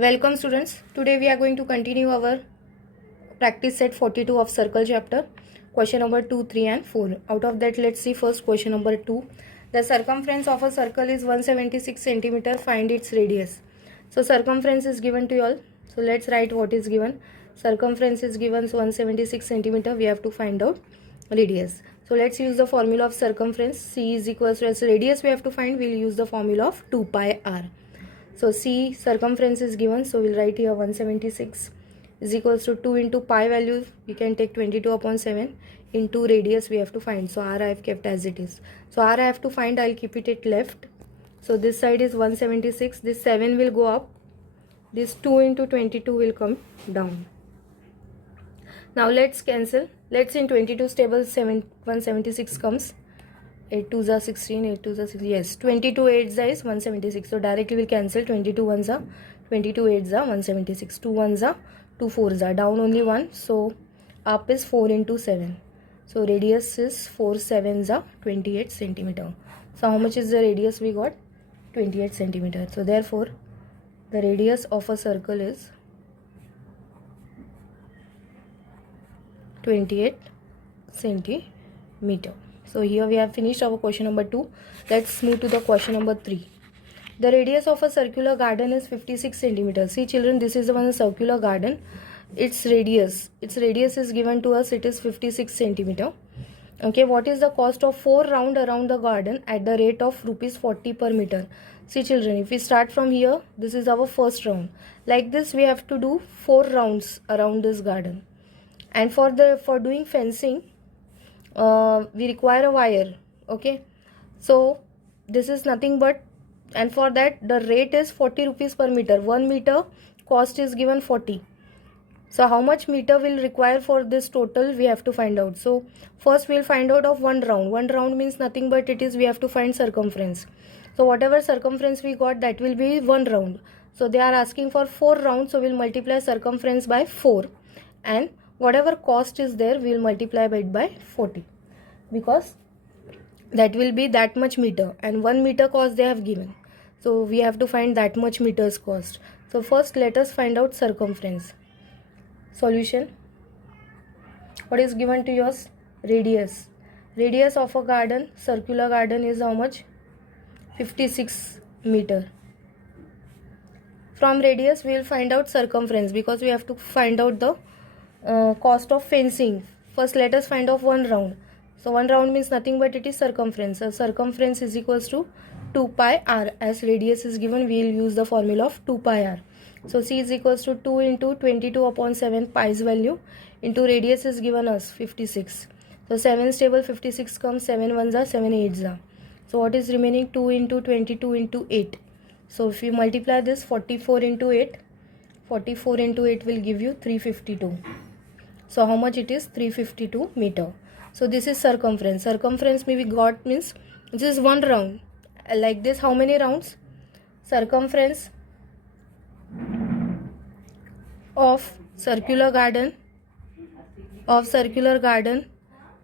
Welcome students. Today we are going to continue our practice set 42 of circle chapter. Question number 2, 3 and 4. Out of that, let's see first question number 2. The circumference of a circle is 176 centimeter. Find its radius. So circumference is given to you all. So let's write what is given. Circumference is given, so 176 centimeter. We have to find out radius. So let's use the formula of circumference. C is equals to, as radius we have to find, we'll use the formula of 2 pi r. So C circumference is given, so we'll write here 176 is equals to 2 into pi value, we can take 22 upon 7 into radius we have to find. So R I have kept as it is. So R I have to find, I'll keep it at left. So this side is 176, this 7 will go up, this 2 into 22 will come down. Now let's cancel. Let's in 22's table 176 comes. 8 2s are 16, 8 2s are 16, yes, 22 8s is 176, so directly we'll cancel. 22 1s are 22 8s are 176, 2 1s are 2 4s are, down only 1, so up is 4 into 7, so radius is 4 7s are 28 centimeter. So how much is the radius we got? 28 centimeter. So therefore the radius of a circle is 28 centimeter. So here we have finished our question number 2. Let's move to the question number 3. The radius of a circular garden is 56 centimeters. See children, this is one circular garden. Its radius is given to us. It is 56 centimeter. Okay, what is the cost of 4 rounds around the garden at the rate of rupees 40 per meter? See children, if we start from here, this is our first round. Like this we have to do 4 rounds around this garden. And for doing fencing, we require a wire. Okay, so this is nothing but, and for that the rate is 40 rupees per meter. 1 meter cost is given 40. So how much meter will require for this total we have to find out. So first we'll find out of 1 round. 1 round means nothing but it is we have to find circumference. So whatever circumference we got, that will be 1 round. So they are asking for 4 rounds, so we'll multiply circumference by 4, and whatever cost is there we will multiply by it by 40, because that will be that much meter, and 1 meter cost they have given, so we have to find that much meters cost. So first let us find out circumference. Solution. What is given to yours? Radius of a garden, circular garden, is how much? 56 meter. From radius we will find out circumference, because we have to find out the cost of fencing. First let us find out 1 round. So 1 round means nothing but it is circumference. So circumference is equals to 2 pi r. As radius is given, we will use the formula of 2 pi r. So C is equals to 2 into 22 upon 7 pi's value into radius is given us 56. So 7's table 56 comes, 7 1s are 7 8s are. So what is remaining? 2 into 22 into 8. So if we multiply this, 44 into 8, 44 into 8 will give you 352. So how much it is? 352 meter. So this is circumference. Circumference we got means this is 1 round. Like this, how many rounds? Circumference of circular garden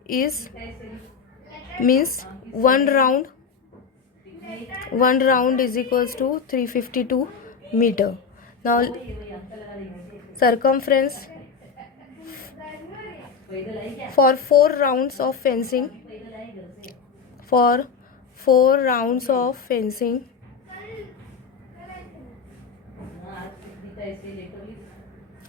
is means 1 round. 1 round is equals to 352 meter. Now circumference for 4 rounds of fencing,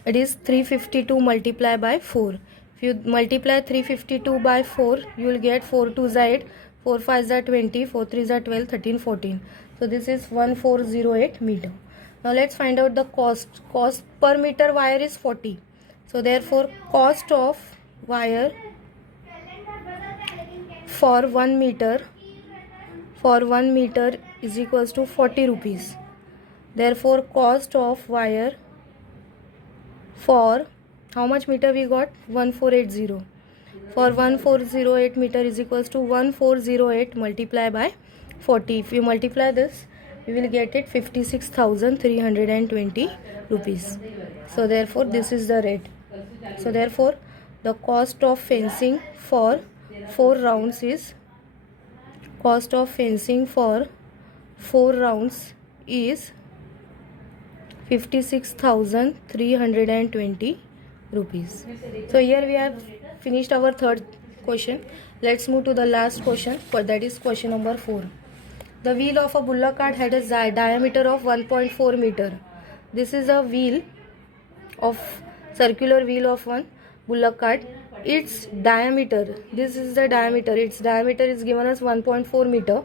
it is 352 multiplied by 4. If you multiply 352 by 4, you will get 4 2s are 8, 4 5s are 20, 4 3s are 12, 13, 14. So this is 1408 meter. Now let's find out the cost. Cost per meter wire is 40. So therefore cost of wire for 1 meter is equals to 40 rupees. Therefore cost of wire for how much meter we got? 1480. For 1408 meter is equals to 1408 multiplied by 40. If you multiply this, we will get it 56,320 rupees. So therefore this is the rate. So therefore the cost of fencing for 4 rounds is 56,320 56,320 rupees. So here we have finished our third question. Let's move to the last question, that is question number 4. The wheel of a bullock cart had a diameter of 1.4 meter. This is a wheel of circular wheel of one bullock cart. Its diameter, this is the diameter, its diameter is given as 1.4 meter.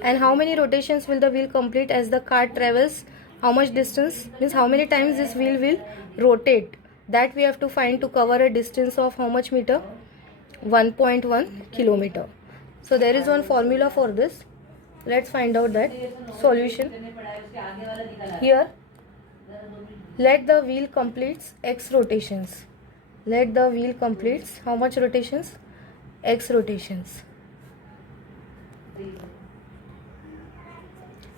And how many rotations will the wheel complete as the cart travels? How much distance, means how many times this wheel will rotate, that we have to find to cover a distance of how much meter? 1.1 kilometer. So there is one formula for this. Let's find out that solution. Here, let the wheel completes x rotations. Let the wheel completes how much rotations? X rotations.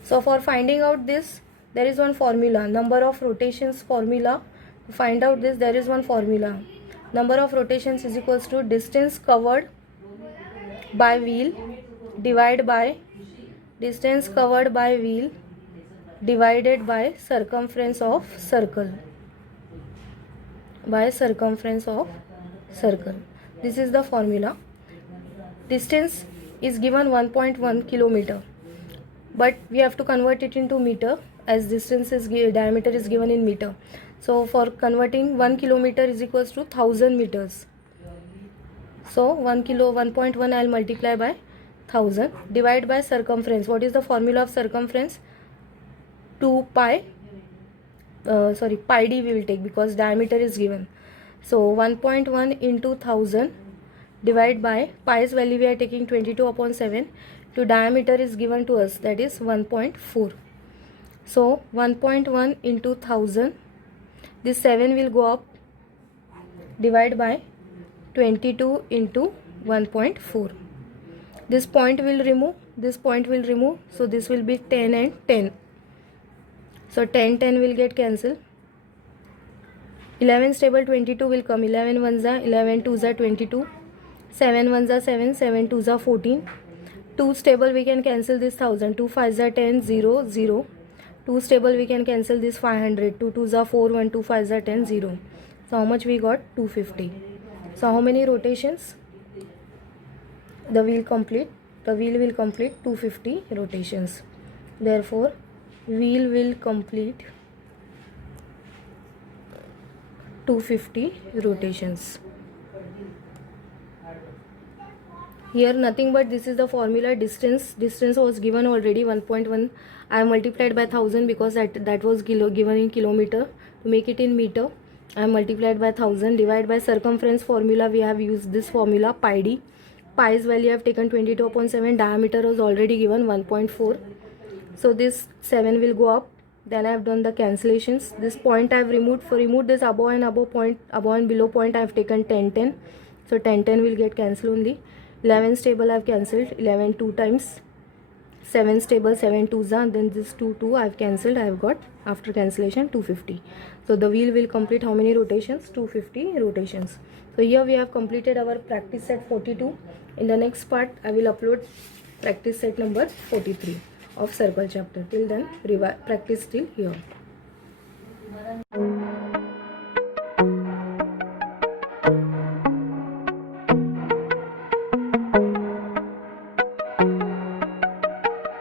So for finding out this, there is one formula, number of rotations formula. To find out this, there is one formula. Number of rotations is equals to distance covered by wheel divided by distance covered by wheel divided by circumference of circle. By circumference of circle. This is the formula. Distance is given 1.1 kilometer, but we have to convert it into meter, as distance is diameter is given in meter. So for converting 1 kilometer is equals to 1000 meters. So 1.1 I'll multiply by 1000, divide by circumference. What is the formula of circumference? pi d we will take, because diameter is given. So 1.1 into 1000 divide by pi's value we are taking 22/7 to diameter is given to us, that is 1.4. So 1.1 into 1000, this 7 will go up, divide by 22 into 1.4. This point will remove, this point will remove, so this will be 10 and 10. So 10 will get cancelled. 11 stable 22 will come. 11 ones are 11 twos are 22. 7 ones are 7. 7 twos are 14. 2 stable we can cancel this 1000. 2 5s are 10. 0 0. 2 stable we can cancel this 500. 2 twos are 4. 1 2 5s are 10. 0. So how much we got? 250. So how many rotations the wheel complete? The wheel will complete 250 rotations. Therefore wheel will complete 250 rotations. Here nothing but this is the formula. Distance was given already 1.1. I have multiplied by 1000 because that was given in kilometer. To make it in meter, I have multiplied by 1000. Divide by circumference formula, we have used this formula, pi d. Pi's value I have taken 22/7. Diameter was already given 1.4. So this 7 will go up. Then I have done the cancellations. This point I have removed. For remove this above and below point, I have taken 10. So 10 will get cancelled only. 11 stable I have cancelled. 11 2 times. 7 stable 7 twos are. Then this 2 I have cancelled. I have got after cancellation 250. So the wheel will complete how many rotations? 250 rotations. So here we have completed our practice set 42. In the next part I will upload practice set number 43 of circle chapter. Till then practice till here.